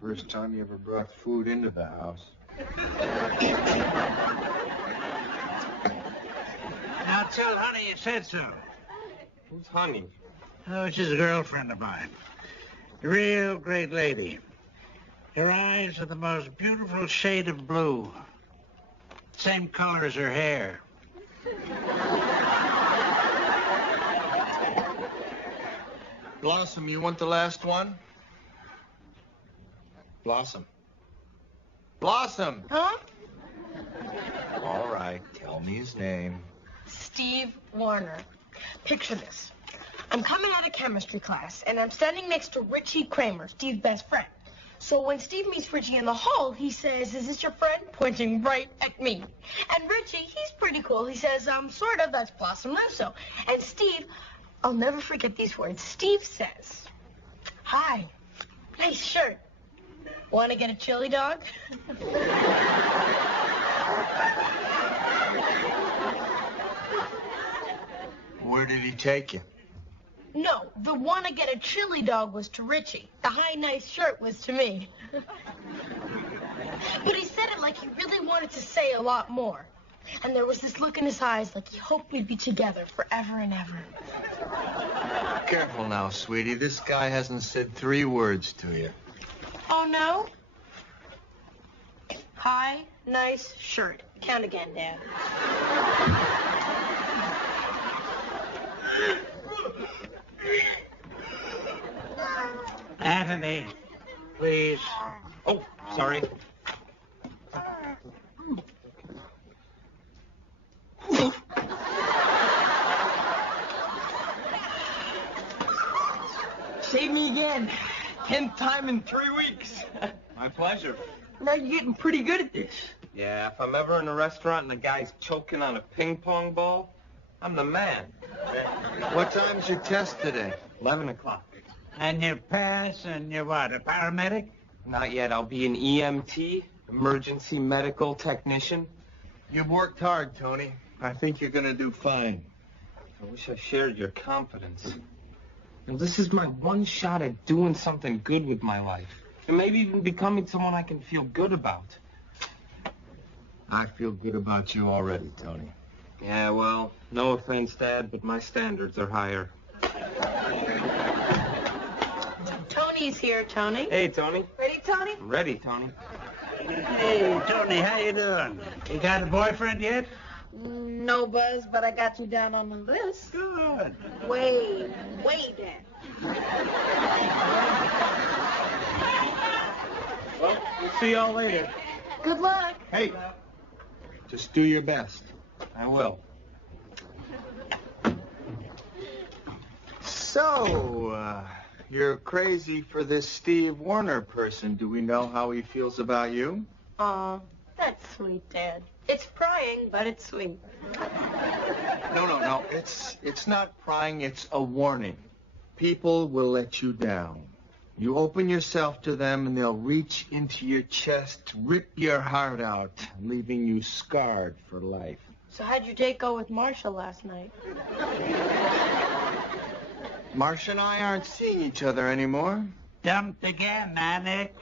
First time you ever brought food into the house. Now tell Honey you said so. Who's Honey? Oh, she's a girlfriend of mine. A real great lady. Her eyes are the most beautiful shade of blue. Same color as her hair. Blossom, you want the last one? Blossom. Blossom! Huh? All right, tell me his name. Steve Warner. Picture this. I'm coming out of chemistry class, and I'm standing next to Richie Kramer, Steve's best friend. So when Steve meets Richie in the hall, he says, "Is this your friend?" pointing right at me. And Richie, he's pretty cool. He says, "Sort of, that's Blossom Russo." And Steve, I'll never forget these words. Steve says, "Hi, nice shirt. Want to get a chili dog?" Where did he take you? No, the "want to get a chili dog" was to Richie. The "hi, nice shirt" was to me. But he said it like he really wanted to say a lot more. And there was this look in his eyes like he hoped we'd be together forever and ever. Careful now, sweetie. This guy hasn't said 3 words to you. Oh, no? Hi, nice shirt. Count again, Dad. Anthony, please. Oh, sorry. Save me again. 10th time in 3 weeks. My pleasure. Now you're getting pretty good at this. Yeah, if I'm ever in a restaurant and the guy's choking on a ping pong ball, I'm the man. What time's your test today? 11 o'clock. And you pass, and you're what, a paramedic? Not yet. I'll be an EMT, emergency medical technician. You've worked hard, Tony. I think you're going to do fine. I wish I shared your confidence. And this is my one shot at doing something good with my life. And maybe even becoming someone I can feel good about. I feel good about you already, Tony. Yeah, well, no offense, Dad, but my standards are higher. Tony's here, Tony. Hey, Tony. Ready, Tony? I'm ready, Tony. Hey, Tony, how you doing? You got a boyfriend yet? No, Buzz, but I got you down on the list. Good. Way down. Well, we'll see y'all later. Good luck. Hey, just do your best. I will. So, you're crazy for this Steve Warner person. Do we know how he feels about you? Aw, that's sweet, Dad. It's prying, but it's sweet. No. It's not prying, it's a warning. People will let you down. You open yourself to them and they'll reach into your chest, rip your heart out, leaving you scarred for life. So how'd your date go with Marsha last night? Marsha and I aren't seeing each other anymore. Dumped again, Nick.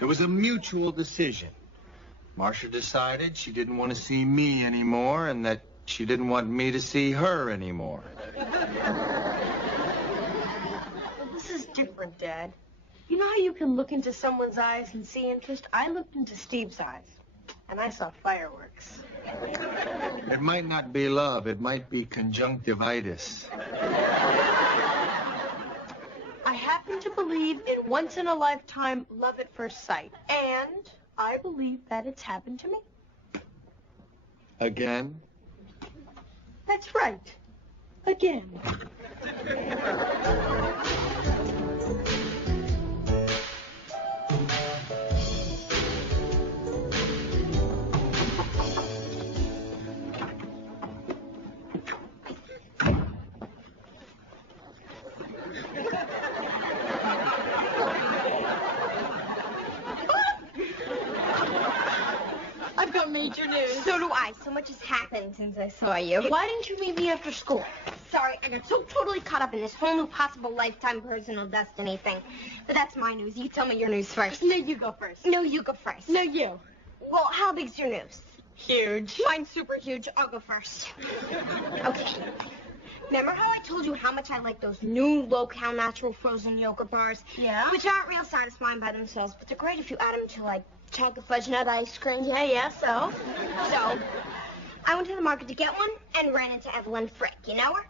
It was a mutual decision. Marsha decided she didn't want to see me anymore and that she didn't want me to see her anymore. This is different, Dad. You know how you can look into someone's eyes and see interest? I looked into Steve's eyes, and I saw fireworks. It might not be love. It might be conjunctivitis. I happen to believe in once-in-a-lifetime love at first sight, and I believe that it's happened to me. Again? That's right. Again. I've got major news. So do I. So much has happened since I saw you. Why didn't you meet me after school? sorry. I got so totally caught up in this whole new possible lifetime personal destiny thing. But that's my news. You tell me your news first. No, you go first. No, you go first. No, you. Well, how big's your news? Huge. Mine's super huge. I'll go first. Okay. Remember how I told you how much I like those new low-cal natural frozen yogurt bars? Yeah? Which aren't real satisfying by themselves, but they're great if you add them to, like, chocolate fudge nut ice cream. Yeah, so? So, I went to the market to get one and ran into Evelyn Frick. You know her?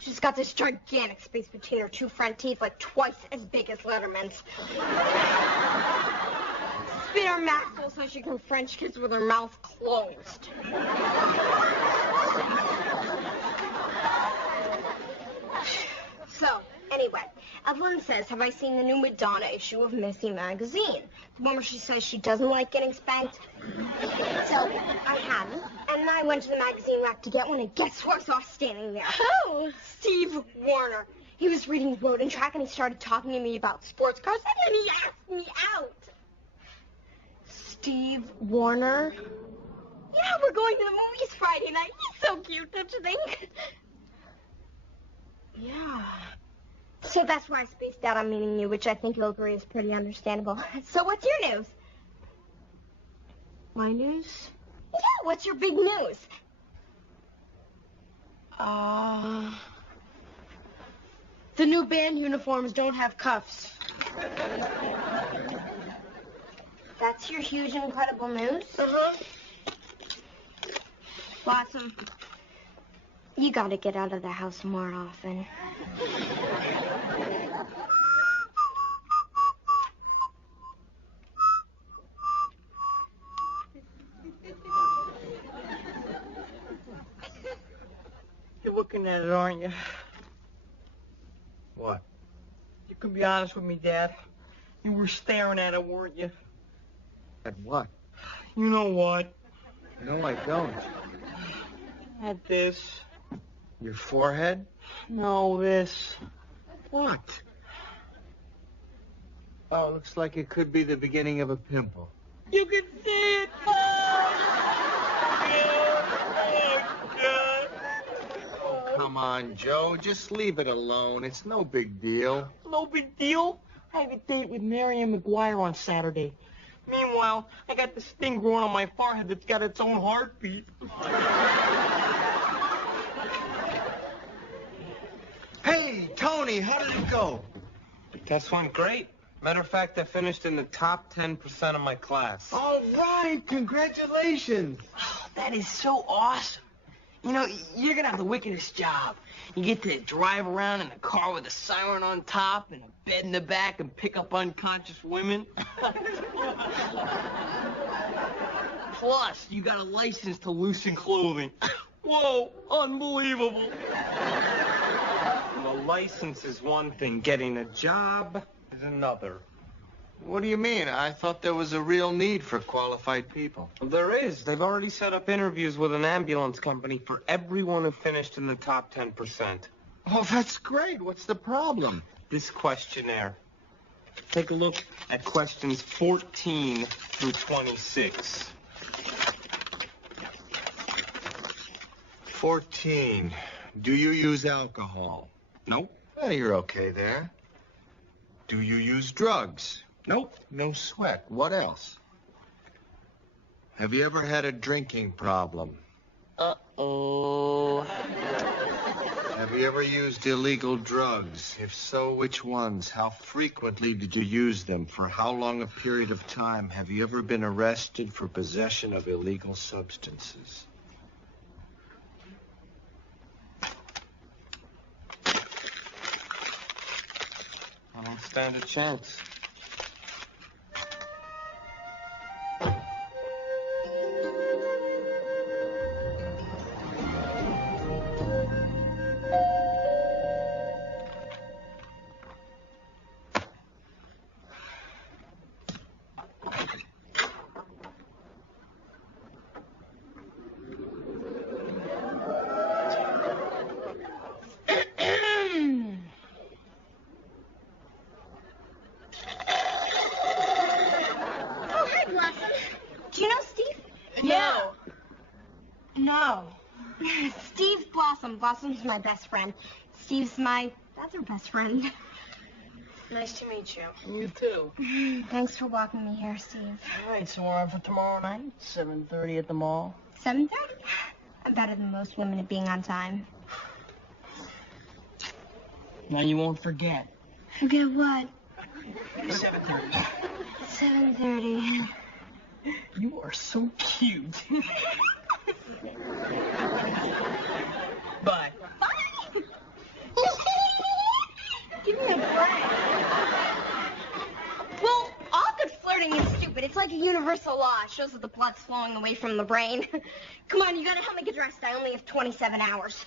She's got this gigantic space between her two front teeth, like twice as big as Letterman's. Spit her mouth full so she can French kiss with her mouth closed. So, anyway, Evelyn says, have I seen the new Madonna issue of Missy magazine? The one where she says she doesn't like getting spanked? So, I haven't, and I went to the magazine rack to get one, and guess who I saw standing there? Who? Steve Warner. He was reading Road and Track, and he started talking to me about sports cars, and then he asked me out. Steve Warner? Yeah, we're going to the movies Friday night. He's so cute, don't you think? Yeah. So that's why I spaced out on meeting you, which I think you'll agree is pretty understandable. So what's your news? My news? Yeah, what's your big news? The new band uniforms don't have cuffs. That's your huge, incredible news? Uh-huh. Blossom, you gotta get out of the house more often. You're looking at it, aren't you? What? You can be honest with me, Dad. You were staring at it, weren't you? At what? You know what? No, I don't. At this. Your forehead? No, this. What? Oh, looks like it could be the beginning of a pimple. You can see it. Come on, Joe. Just leave it alone. It's no big deal. No big deal. I have a date with Marion McGuire on Saturday. Meanwhile, I got this thing growing on my forehead that's got its own heartbeat. Hey, Tony, how did it go? Test went great. Matter of fact, I finished in the top 10% of my class. All right, congratulations. Oh, that is so awesome. You know, you're going to have the wickedest job. You get to drive around in a car with a siren on top and a bed in the back and pick up unconscious women. Plus, you got a license to loosen clothing. Whoa, unbelievable. The license is one thing. Getting a job is another. What do you mean? I thought there was a real need for qualified people. Well, there is. They've already set up interviews with an ambulance company for everyone who finished in the top 10%. Oh, that's great. What's the problem? This questionnaire. Take a look at questions 14 through 26. 14. Do you use alcohol? Nope. Well, you're okay there. Do you use drugs? Nope. No sweat. What else? Have you ever had a drinking problem? Uh-oh. Have you ever used illegal drugs? If so, which ones? How frequently did you use them? For how long a period of time? Have you ever been arrested for possession of illegal substances? I don't stand a chance. Do you know Steve? No. Steve Blossom. Blossom. Blossom's my best friend. Steve's my other best friend. Nice to meet you. You too. Thanks for walking me here, Steve. All right, so we're on for tomorrow night, 7:30 at the mall. 7:30? I'm better than most women at being on time. Now you won't forget. Forget what? 7:30. 7:30. You are so cute. Bye. Give me a break. Well, all good flirting is stupid. It's like a universal law. It shows that the blood's flowing away from the brain. Come on, you gotta help me get dressed. I only have 27 hours.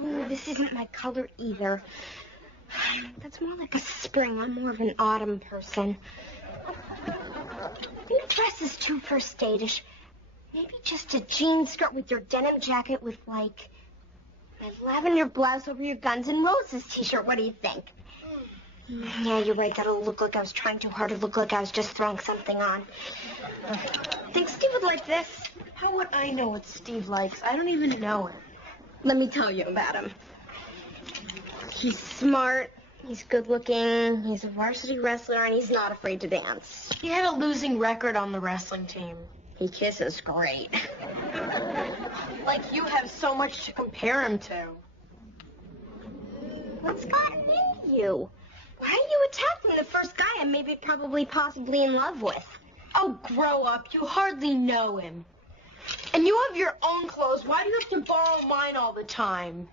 No, this isn't my color either. That's more like a spring. I'm more of an autumn person. Your dress is too first date-ish. Maybe just a jean skirt with your denim jacket with, like, a lavender blouse over your Guns N' Roses t-shirt. What do you think? Yeah, you're right. That'll look like I was trying too hard to look like I was just throwing something on. Think Steve would like this? How would I know what Steve likes? I don't even know him. Let me tell you about him. He's smart, he's good-looking, he's a varsity wrestler, and he's not afraid to dance. He had a losing record on the wrestling team. He kisses great. Like you have so much to compare him to. What's gotten into you? Why are you attacking the first guy I'm maybe probably possibly in love with? Oh, grow up. You hardly know him. And you have your own clothes. Why do you have to borrow mine all the time?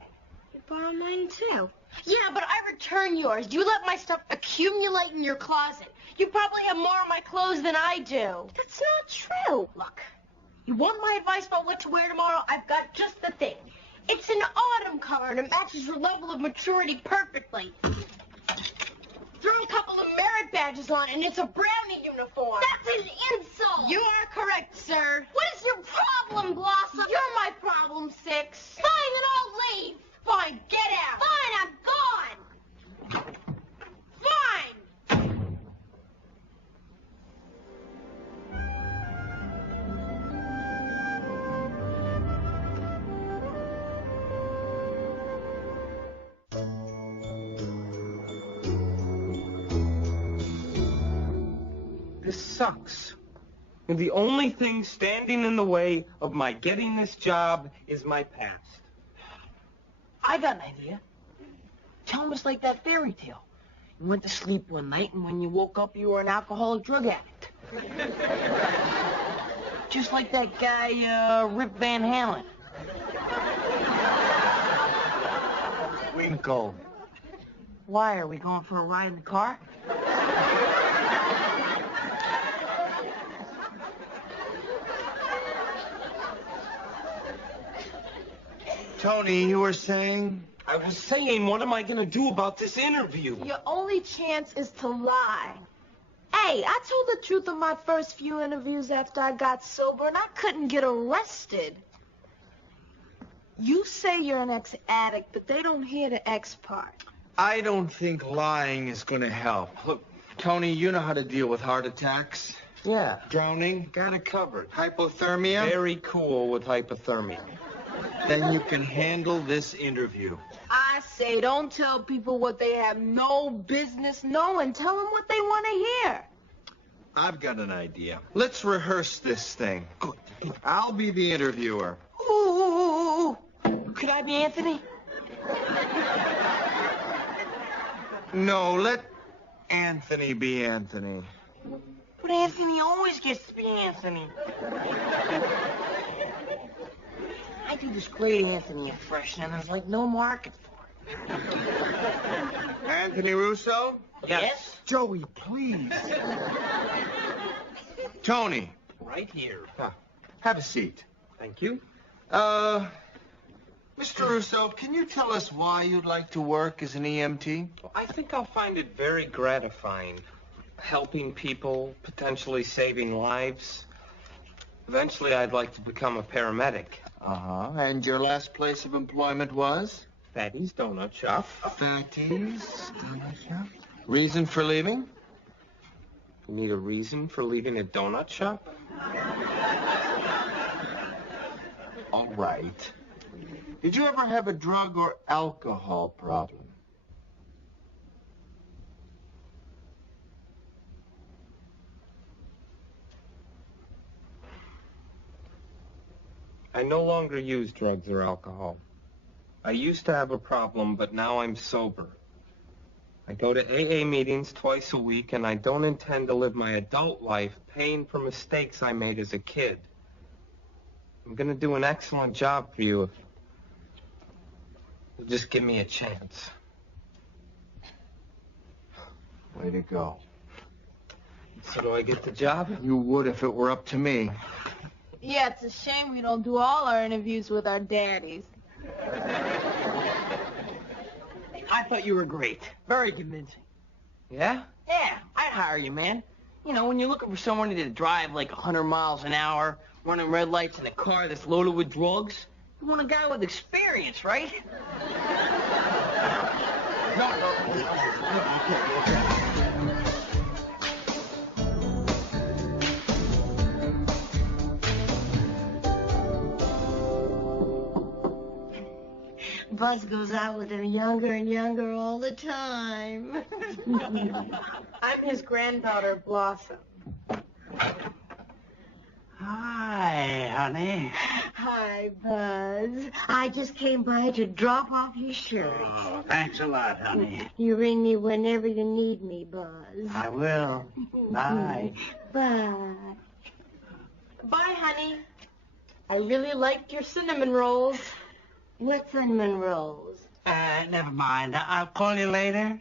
You borrow mine, too. Yeah, but I return yours. You let my stuff accumulate in your closet. You probably have more of my clothes than I do. That's not true. Look, you want my advice about what to wear tomorrow? I've got just the thing. It's an autumn color, and it matches your level of maturity perfectly. Throw a couple of merit badges on, and it's a brownie uniform. That's an insult. You are correct, sir. What is your problem, Blossom? You're my problem, Six. Fine, then I'll leave. Fine, get out. Fine, I'm gone. Fine. This sucks. And the only thing standing in the way of my getting this job is my past. I got an idea. Tell him it's like that fairy tale. You went to sleep one night, and when you woke up, you were an alcoholic drug addict. Just like that guy, Rip Van Halen. Winkle. Why, are we going for a ride in the car? Tony, you were saying? I was saying, what am I going to do about this interview? Your only chance is to lie. Hey, I told the truth on my first few interviews after I got sober, and I couldn't get arrested. You say you're an ex-addict, but they don't hear the X part. I don't think lying is going to help. Look, Tony, you know how to deal with heart attacks. Yeah. Drowning, got it covered. Hypothermia, Very cool with hypothermia. then you can handle this interview. I say don't tell people what they have no business knowing. Tell them what they want to hear. I've got an idea. Let's rehearse this thing. Good. I'll be the interviewer. Ooh. Could I be Anthony? No, let Anthony be Anthony. But Anthony always gets to be Anthony. I do this great Anthony impression, and there's like no market for it. Anthony Russo? Yes? Joey, please. Tony, Right here. have a seat. Thank you. Mr. Russo, can you tell us why you'd like to work as an EMT? Well, I think I'll find it very gratifying. Helping people, potentially saving lives. Eventually, I'd like to become a paramedic. Uh-huh. And your last place of employment was? Fatty's Donut Shop. Fatty's Donut Shop? Reason for leaving? You need a reason for leaving a donut shop? All right. Did you ever have a drug or alcohol problem? I no longer use drugs or alcohol. I used to have a problem, but now I'm sober. I go to AA meetings twice a week, and I don't intend to live my adult life paying for mistakes I made as a kid. I'm going to do an excellent job for you if you'll just give me a chance. Way to go. So do I get the job? You would if it were up to me. Yeah, it's a shame we don't do all our interviews with our daddies. I thought you were great. Very convincing. Yeah? Yeah, I'd hire you, man. You know, when you're looking for someone to drive like 100 miles an hour, running red lights in a car that's loaded with drugs, you want a guy with experience, right? Buzz goes out with him younger and younger all the time. I'm his granddaughter, Blossom. Hi, honey. Hi, Buzz. I just came by to drop off your shirt. Oh, thanks a lot, honey. You ring me whenever you need me, Buzz. I will. Bye. Bye. Bye, honey. I really liked your cinnamon rolls. What cinnamon rolls? Never mind. I'll call you later.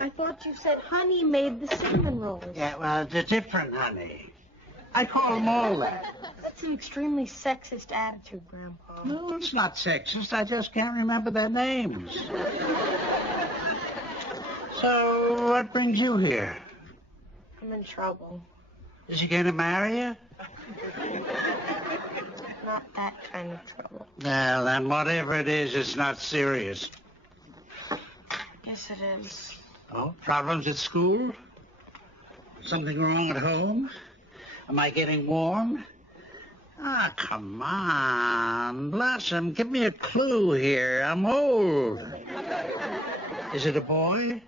I thought you said honey made the cinnamon rolls. Yeah, well, it's a different honey. I call them all that. That's an extremely sexist attitude, Grandpa. No, it's not sexist. I just can't remember their names. So, what brings you here? I'm in trouble. Is he going to marry you? Not that kind of trouble. Well, then whatever it is, it's not serious. Yes, it is. Oh, problems at school? Something wrong at home? Am I getting warm? Ah, come on. Blossom, give me a clue here. I'm old. Is it a boy?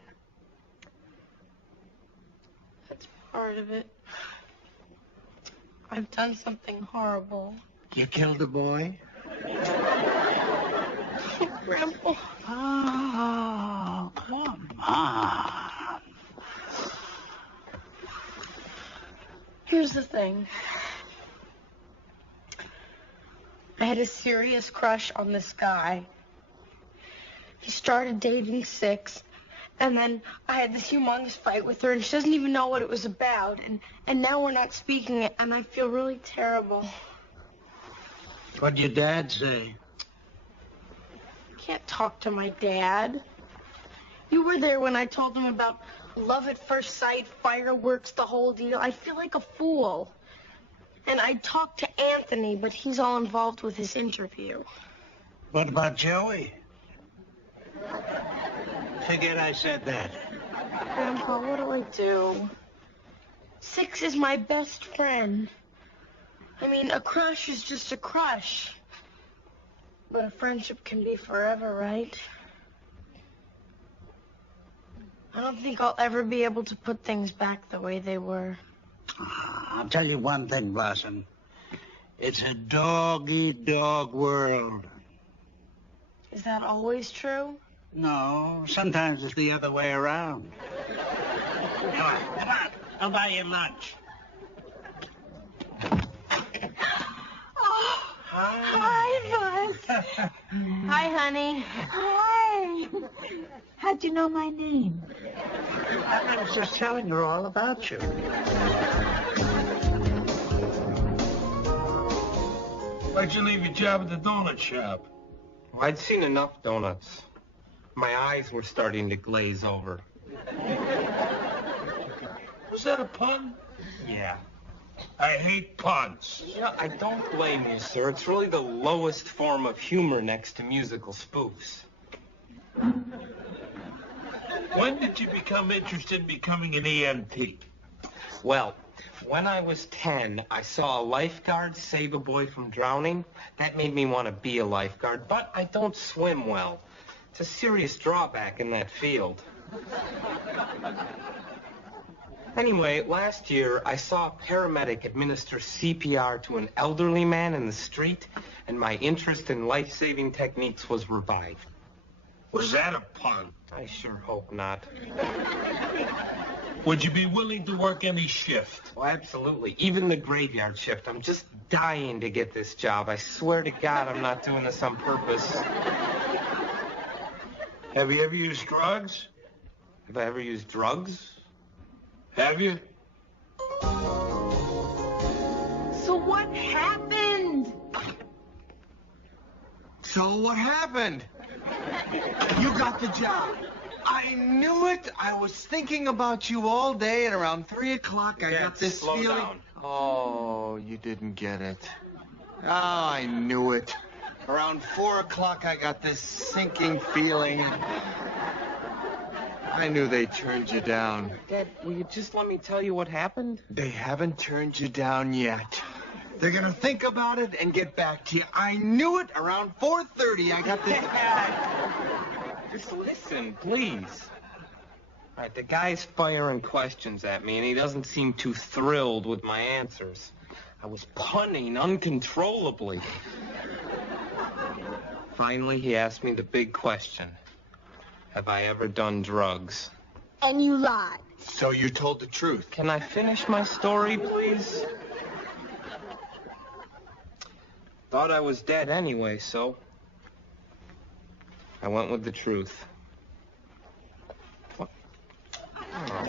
That's part of it. I've done something horrible. You killed a boy? Grandpa. Oh, come on. Here's the thing. I had a serious crush on this guy. He started dating 6, and then I had this humongous fight with her, and she doesn't even know what it was about, and now we're not speaking, and I feel really terrible. What'd your dad say? Can't talk to my dad. You were there when I told him about love at first sight, fireworks, the whole deal. I feel like a fool. And I talked to Anthony, but he's all involved with his interview. What about Joey? Forget I said that. Grandpa, what do I do? 6 is my best friend. I mean, a crush is just a crush. But a friendship can be forever, right? I don't think I'll ever be able to put things back the way they were. I'll tell you one thing, Blossom. It's a dog-eat-dog world. Is that always true? No, sometimes it's the other way around. Come on. I'll buy you lunch. Oh, hi, Buzz. Hi, honey. Hi. How'd you know my name? I was just telling her all about you. Why'd you leave your job at the donut shop? Well, I'd seen enough donuts. My eyes were starting to glaze over. Was that a pun? Yeah. I hate puns. Yeah, I don't blame you, sir. It's really the lowest form of humor next to musical spoofs. When did you become interested in becoming an EMT? Well, when I was 10, I saw a lifeguard save a boy from drowning. That made me want to be a lifeguard, but I don't swim well. It's a serious drawback in that field. Anyway, last year, I saw a paramedic administer CPR to an elderly man in the street, and my interest in life-saving techniques was revived. Was that a pun? I sure hope not. Would you be willing to work any shift? Oh, absolutely. Even the graveyard shift. I'm just dying to get this job. I swear to God I'm not doing this on purpose. Have you ever used drugs? Have I ever used drugs? Have you? So what happened? So what happened? You got the job. I knew it. I was thinking about you all day, and around 3 o'clock I got this slow feeling. down. Oh, you didn't get it. Oh, I knew it. Around 4 o'clock I got this sinking feeling. I knew they turned you down. Dad, will you just let me tell you what happened? They haven't turned you down yet. They're gonna think about it and get back to you. I knew it. Around 4:30 I got this. Just listen, please. All right, the guy's firing questions at me, and he doesn't seem too thrilled with my answers. I was punning uncontrollably. Finally, he asked me the big question. Have I ever done drugs? And you lied. So you told the truth. Can I finish my story, please? Thought I was dead anyway, so I went with the truth. What? Oh.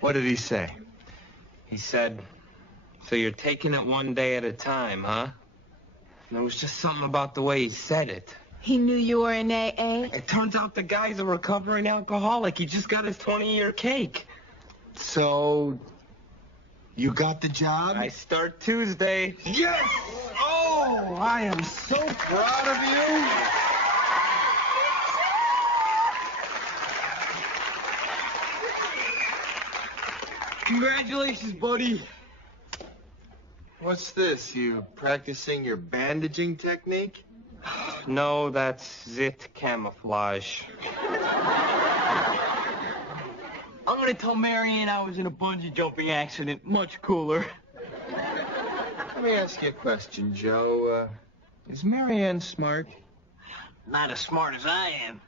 What did he say? He said, so you're taking it one day at a time, huh? And there was just something about the way he said it. He knew you were in AA? It turns out the guy's a recovering alcoholic. He just got his 20-year cake. So you got the job? I start Tuesday. Yes! Oh, I am so proud of you. Congratulations, buddy. What's this? You practicing your bandaging technique? No, that's zit camouflage. I'm gonna tell Marianne I was in a bungee jumping accident. Much cooler. Let me ask you a question, Joe. Is Marianne smart? Not as smart as I am.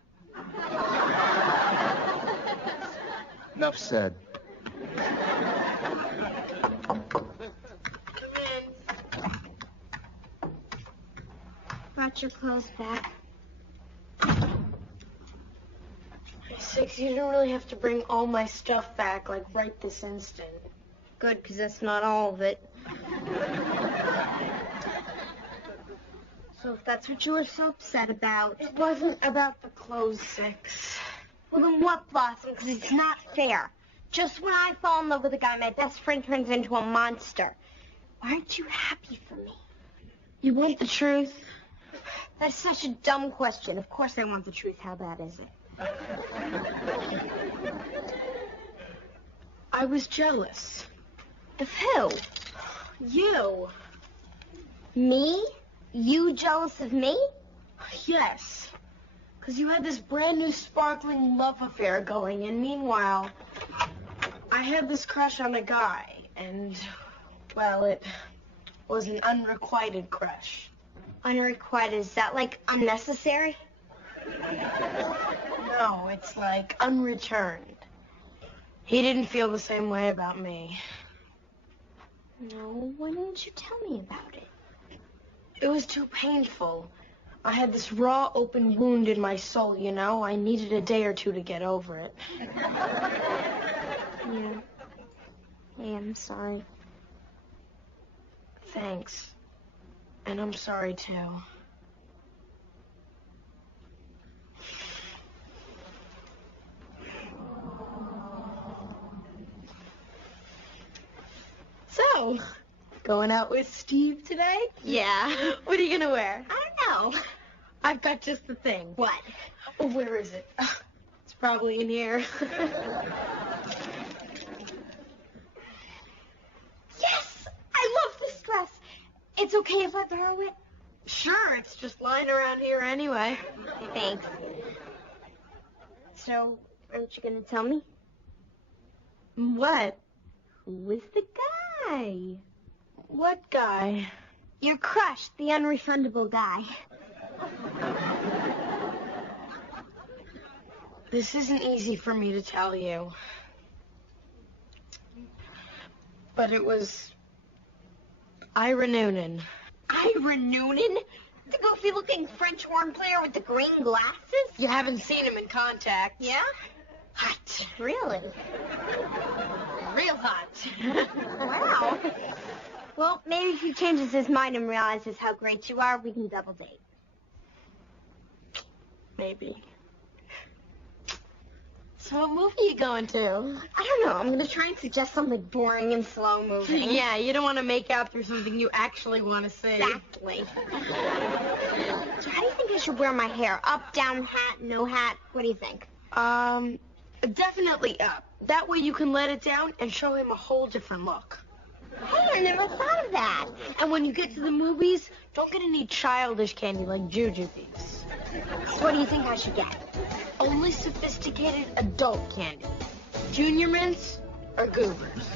Enough said. Brought your clothes back. Six, you didn't really have to bring all my stuff back, like, right this instant. Good, because that's not all of it. So if that's what you were so upset about... It wasn't about the clothes, Six. Well, then what, Blossom? Because it's not fair. Just when I fall in love with a guy, my best friend turns into a monster. Why aren't you happy for me? You want the truth? That's such a dumb question. Of course I want the truth. How bad is it? I was jealous. Of who? You. Me? You jealous of me? Yes. Because you had this brand new sparkling love affair going, and meanwhile, I had this crush on a guy, and, well, it was an unrequited crush. Unrequited, is that like unnecessary? No, it's like unreturned. He didn't feel the same way about me. No, why didn't you tell me about it? It was too painful. I had this raw, open wound in my soul, you know? I needed a day or two to get over it. Yeah. Hey, I'm sorry. Thanks. And I'm sorry, too. So, going out with Steve today? Yeah. What are you gonna wear? I don't know. I've got just the thing. What? Oh, where is it? It's probably in here. Yes! I love this dress. It's okay if I borrow it? Sure, it's just lying around here anyway. Thanks. So, aren't you gonna tell me? What? Who is the guy? What guy? Your crush, the unrefundable guy. This isn't easy for me to tell you. But it was Ira Noonan. Ira Noonan? The goofy-looking French horn player with the green glasses? You haven't seen him in Contact. Yeah? Hot. Really? Real hot. Wow. Well, maybe if he changes his mind and realizes how great you are, we can double date. Maybe. So what movie you going to? I don't know. I'm going to try and suggest something boring and slow-moving. Yeah, you don't want to make out through something you actually want to see. Exactly. So how do you think I should wear my hair? Up, down, hat, no hat? What do you think? Definitely up. That way you can let it down and show him a whole different look. Hey, I never thought of that. And when you get to the movies, don't get any childish candy like jujubes. So what do you think I should get? Only sophisticated adult candy. Junior mints or goobers.